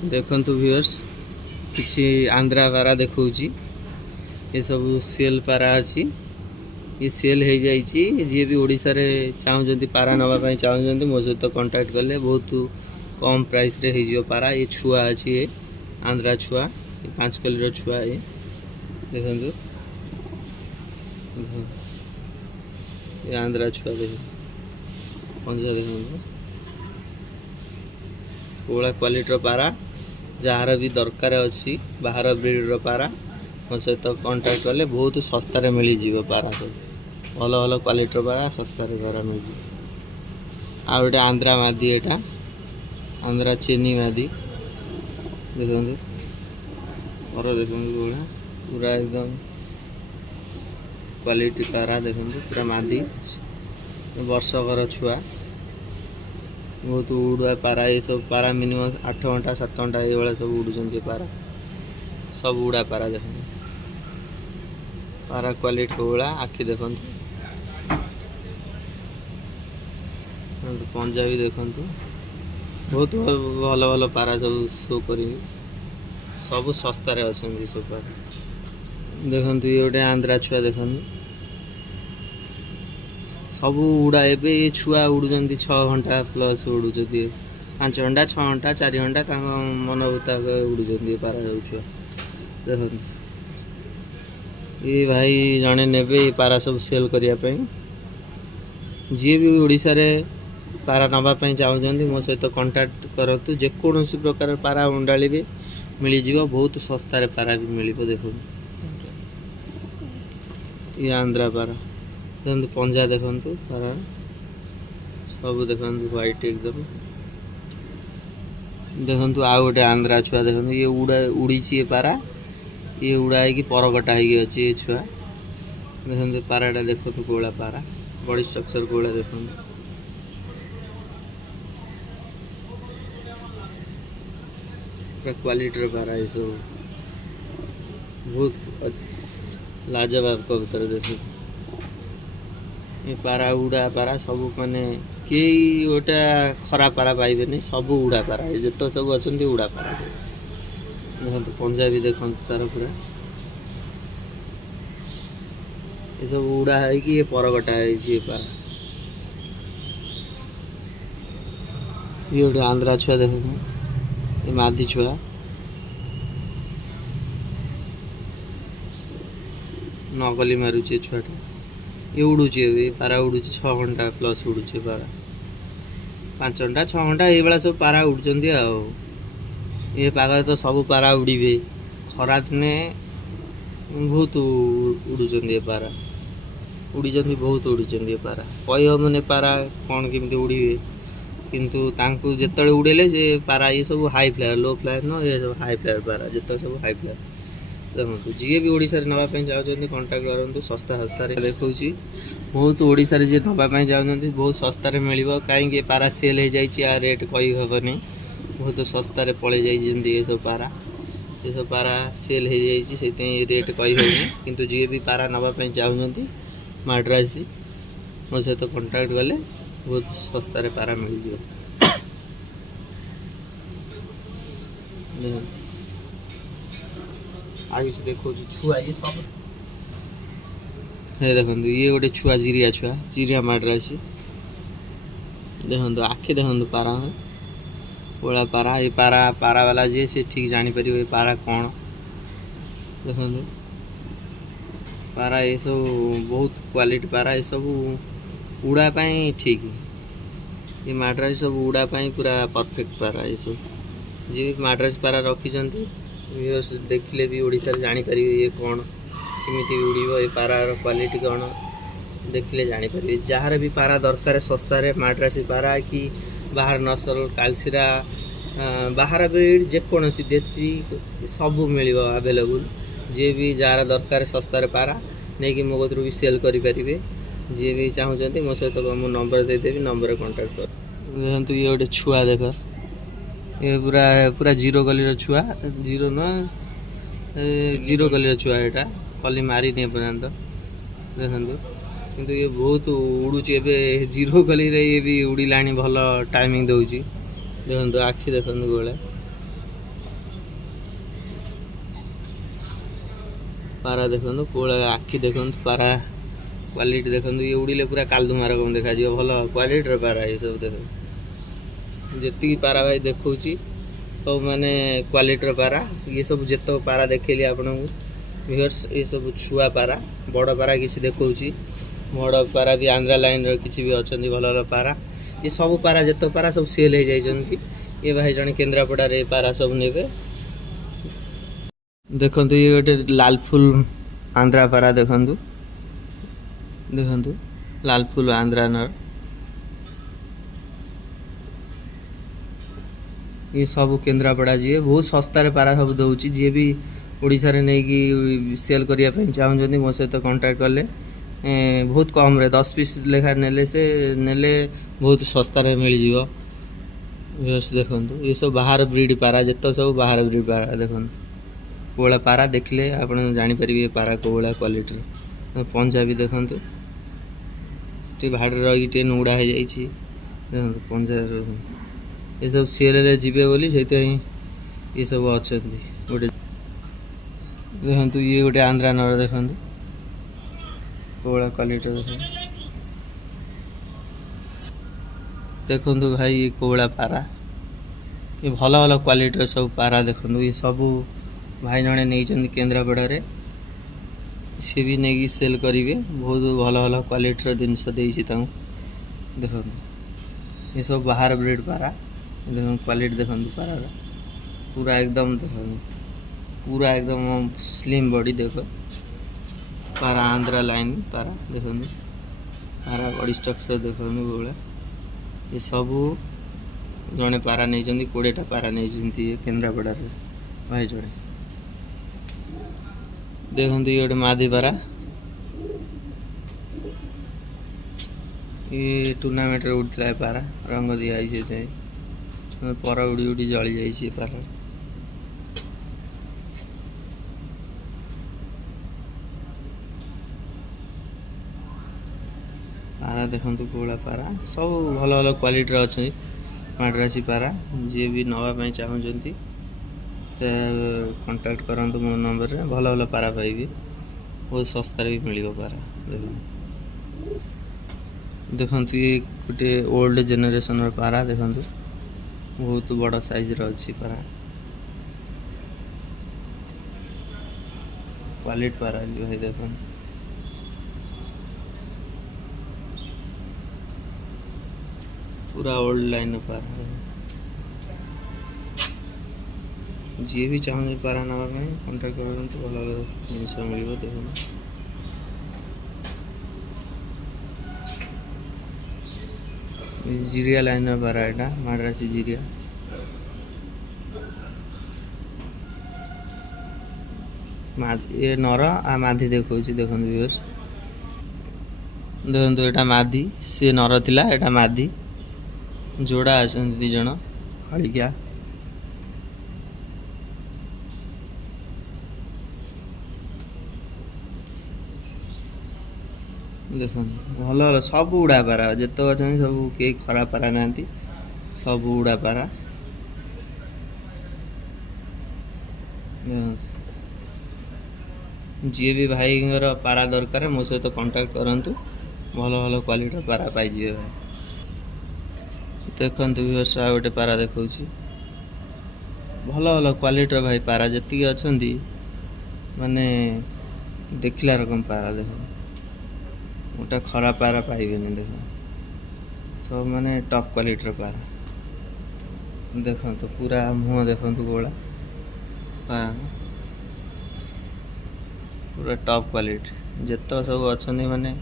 देखंतु व्यूअर्स किसी आंध्रा पारा देखौची ये सब सेल पारा अच्छी ये सेल हो जाइए जी भी ओडिशा रे चाहूँगी पारा नापी चाहूँगी मो सहित कंटाक्ट कले बहुत कम प्राइस रे हो पारा ये छुआ अच्छी ये आंध्रा छुआ ये 5 किलो छुआ ये देखो ये आंध्रा छुआ देख पंजा देखो कोला क्वालिटी पारा जार भी दरकार अच्छी बाहर ब्रिड पारा मो सहित कंटाक्ट कले बहुत सस्तार मिल जाव पारा सब भल भल क्वालिटी पारा सस्तार पारा मिल आ गए आंध्रा मादी एटा आंध्रा चीनी मादी देखो और देखो पूरा एकदम क्वालिटी पारा देखो पूरा मादी वर्षकर छुआ बहुत उड़ुआ पारा ये सब पारा मिनिमम 8 घंटा 7 घंटा ये वाला सब उड़ुचंती पारा सब उड़ा पारा देख पारा क्वालिटी उड़ा आखि देखु पंजा भी देखु बहुत भल भल पारा सब शो कर सब सस्तार अच्छा सब पारा देखु ये गोटे आंध्रा छुआ देखु सब उड़ा ए छुआ उड़ुंट 6 घंटा प्लस उड़ू 5 घंटा 6 घंटा 4 घंटा मन मुताबिक उड़ुंट पारा जाऊ छुआ देख ये भाई जड़े ने पारा सब सेल करने जी भी ओडिशा रे पारा नापी चाहूँगी मो सहित कंटाक्ट करूँ जेकोसी प्रकार पारा उंडाली भी मिल जाव बहुत सस्तार पारा भी मिल देखो ये आंध्रा पारा देखो पंजा देखु पारा सब देखु व्हाइट एकदम देखु आ गए आंध्रा छुआ देखो ये उड़ी ये पारा ये उड़ाई कि परकटा हो अच्छी ये छुआ देखो पाराटा देखो कोला पारा बॉडी स्ट्रक्चर कोला देखो क्वालिटी पारा ये सब बहुत लाजवाब कबूतर देखो ये पारा उड़ा पारा सब माने कई गोटा खराब पारा पाइबे सब उड़ा पारा जित सब अच्छा उड़ा पारा देखो पंजा भी देखो तार पूरा ये सब उड़ा है कि ये परगटा है पारा ये गोटे आंध्रा छुआ देखो ये मादी छुआ नकली मारुचे छुआटा ये उड़ूची पारा उड़ूची 6 घंटा प्लस उड़ूची पारा 5 घंटा 6 घंटा ये भाया सब पारा उड़ुंट ये पाग तो सब पारा उड़े खरा दिने बहुत उड़ुंट ये पारा उड़ी बहुत उड़ी पारा कह मैंने पारा कौन केमी उड़े किंतु तांकु जिते उड़ेले से पारा ये सब हाई फ्लायर लो फ्लायर न ये सब हाई फ्लायर पारा जिते सब हाई फ्लायर देखो जी भी ओडिशा नापी चाहते कंटाक्ट करूँ सस्ता सस्तार देखा बहुत ओडिशा जी नापी चाहते बहुत सस्तार मिल कहीं पारा सेल हो जाए रेट कही हेनी बहुत सस्तार पड़े जाइए ये सब पारा सेल हो जाए रेट कही हेनी किंतु जी भी पारा नापी चाहते माड्रासी मो सहित कंटाक्ट कले बहुत सस्तार पारा मिल जाए आगे से देखो छुआ ये सब है देखो ये गोटे छुआ जिरिया माड्रासी देखो आखि देखो पारा ओला पारा ये पारा पारा वाला जी से ठीक जानी पार ये पारा कौन देखो पारा ये सब बहुत क्वालिटी पारा ये सब उड़ा पाई ठीक ये माड्रासी सब उड़ा पाई पूरा परफेक्ट पारा ये सब जी माड्रासी पारा रखी देखिले भी ओडिशा जापर ये कौन केमी उड़ ये पारार क्वालिटी कौन देखिले जापर जार भी पारा दरकार सस्तार माड्रासी पारा कि बाहर नसल कालसीरा बाहर ब्रिड जेकोसी देसी सब मिल आवेलेबल जी भी जार दरकार सस्तार पारा नहीं कि मो कतरू भी सेल करें जी भी चाहूँगी मो सहित मो नंबर देदेवी नंबर कंटाक्ट कर देखो ये गोटे छुआ देख ये पूरा पूरा जीरो कलर छुआ जीरो न जीरो कलर छुआ यहाँ कली मारी नहीं पर्यंत देखो किंतु ये बहुत उड़ूची ए जीरो कली रे ये भी उड़िला भल टाइमिंग दौर देखो आखि देखो गोला पारा देखो कोला आखि देखो पारा क्वालिटी देखो ये उड़िले पूरा कालधुमार कम देखा भल क्वालिटी पारा ये सब देख जी पारा भाई देखा सब माने क्वालिटी पारा ये सब जित पारा देखली आपन व्यूअर्स ये सब छुआ पारा बड़ पारा किसी देखा बड़ पारा भी आंध्रा लाइन किसी भी अच्छा भल भल पारा ये सब पारा जित पारा सब सेल हो जाती ये भाई जन केन्द्रापड़ा पारा सब ने देखु ये गोटे लालफुल आंध्रा पारा देखु देखु लालफुल आंध्रा नर ये सब केन्द्रापड़ा जी बहुत सस्तार पारा सब दौर जी भी ओडिशा रे नहीं कि सेल करने चाहते मो सहित कांटेक्ट कले बहुत कम रे 10 पीस लेखा नेले से नेले बहुत सस्तार मिल जाव देखु ये सब बाहर ब्रीड पारा जिते सब बाहर ब्रीड पारा देखो कोला पारा देखले आप जापर पारा कोला क्वालिटी पंजा भी देखु भाड़ रही नोड़ा हो जाइए देखो पंजा ये सब सेल जीवे बोली से ये सब अच्छा गोटे देखु ये गोटे आंध्रा नर देखु कोला क्वालिटी देखु भाई ये कोला पारा ये भल भल क्वालिटी सब पारा देखु ये सब भाई जड़े नहीं केन्द्रापड़ा सी भी नहीं सेल करेंगे बहुत भल भल क्वालिटी जिनस देखो ये सब बाहर ब्रीड पारा देखो क्वालिटी देखो पारा पूरा एकदम देखो पूरा एकदम स्लिम बॉडी देखो पारा आंध्रा लाइन पारा देखो पारा बॉडी स्ट्रक्चर देखो बोला ये सब जड़े पारा नहीं 20टा पारा नहीं केन्द्रापड़ा भाई जड़े देखो ये गोटे मादी पारा ये टूर्नामेंट उड़ता पारा रंग दिखाई पर उड़ी उड़ी जली जाइए पारा पारा देखो कोला पारा सब भल भल क्वालिटी अच्छे मद्रासी पारा जी भी नवापाई चाहते कांटेक्ट करूँ मो नंबर रे भल भल पारा पाइबे बहुत सस्तार भी मिल पारा देखो ये गोटे ओल्ड जेनेरेशन पारा देखो बहुत बड़ साइज अच्छी पारा क्वालिटी पारा भाई देखो पूरा ओल्ड लाइन पारा जी भी चाहूँ पारा ना कांटेक्ट करूँ भल भल जिनस मिल देखो जिरिया लाइन पारा यहाँ मद्रासी जिरिया ये नर आ माधी देखो देखो व्यूअर्स देखो यहाँ माधी सी नर थिला एटा माधी जोड़ा अच्छा दी जन हलिया देखो भल भल सब उड़ा पारा जित अच्छा सब कई खराब पारा ना सब उड़ा पारा जी भी भाई पारा दरकार मो सहित कांटेक्ट करूँ भल भल क्वालिटी पारा पाइबे भाई देखो व्यूअर्स आ गोटे पारा देखा भल भल क्वालिटी भाई पारा जी अच्छा माने देखला रकम पारा देखो गोटा खराब पारा पाइबे देखो सब माने टॉप क्वालिटी पारा देखो तो पूरा मुँह देखो गोला पारा पूरा टॉप क्वालिटी जित सब अच्छा माने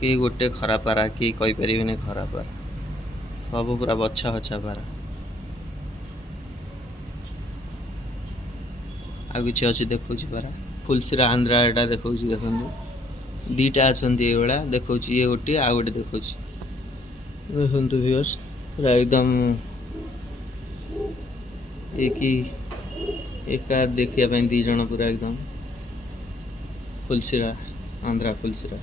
कि गोटे खराब पारा कि कहीपर खराब पारा सब पूरा बच्छा बच्छा पारा आ कि अच्छी देखा पारा फुलसिरा आंध्रा एटा देखा देखो दीटा अच्छा ये देखा ये गोटे आ गोटे देखा देखो व्यूअर्स पूरा एकदम एक ही एका देखिया दी जन पूरा एकदम फुलसिरा आंध्रा फुलसिरा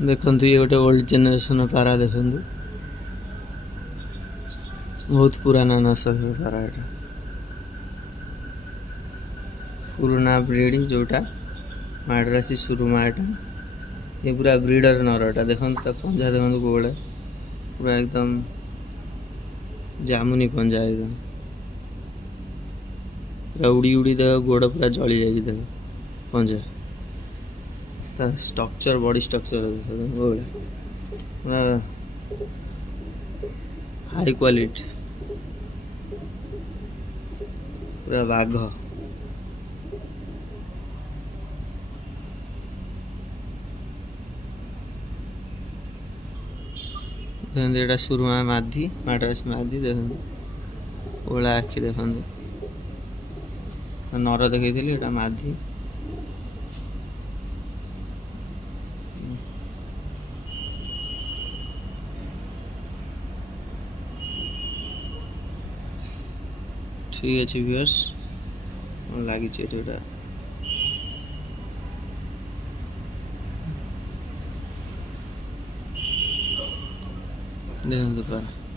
देखो ये गोटे ओल्ड जेनेरेशन पारा देखो बहुत पुराना नसल पारा एटा पुराना ब्रीड जोटा माड्रासी सुरुमा एटा ये पूरा ब्रीडर नरटा देखो पंजा देखो कौड़ा पूरा एकदम जामुनी पंजा एकदम पूरा उड़ी उड़ी देख गोड़ पूरा जली जाए देख पंजा स्ट्रक्चर बॉडी स्ट्रक्चर पूरा हाई क्वालिटी पूरा बाघ देखते सुरुमा माधी माड्रास माधी देखते ओला आखि देखते नर देखी एटा माधी ठीक अच्छे व्यूअर्स लगी देखते